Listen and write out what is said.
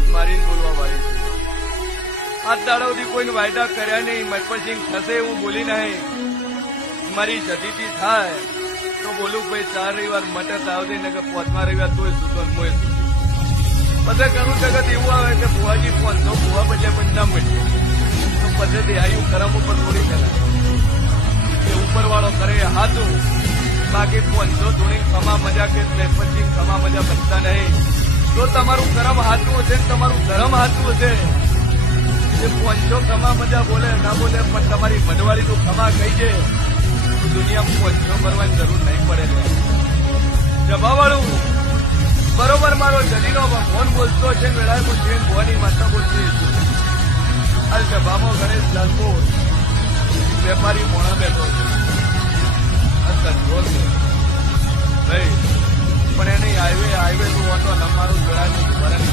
મોત મારીને બોલવા વાળી છે. આ દાડાઓથી કોઈને વાયદા કર્યા નહીં. મહેપતસિંહ થશે એવું બોલી નહીં. મારી જતીથી થાય તો બોલું ભાઈ 4 રવિવાર મટત આવજે ને કે 5મા રવિવાર તોય સૂતો ને મોય સૂતી. પછી ઘણું જગત એવું આવે કે ભુવાજી 500 ભુવા બદલે પણ ના મળે તો પદ્ધતિ આયુ કરમ ઉપર થોડી કરાય. એ ઉપરવાળો કરે હાથું. બાકી 500 ધોણી ખમા મજા કે મહેપતસિંહ ખમા મજા બનતા નહીં. જો તમારું કરમ હાથું હશે ને તમારું ધર્મ હાથું હશે એ 500 ખમા મજા બોલે ના બોલે પણ તમારી મનવાળીનું ખમા કહી છે તો દુનિયામાં 500 કરવાની જરૂર નહીં પડે. જવાવાળું બરોબર મારો જડીનો ફોન બોલતો છે વેળાએ બોલશે ભવાની માતા બોલશે. આ સભામાં ગણેશ લાલપોર વેપારી મોણા બેઠો છે. આ કંટ્રોલ છે ભાઈ પણ એને હાઈવે નું ઓટો નમારું વેળાનું ભરાની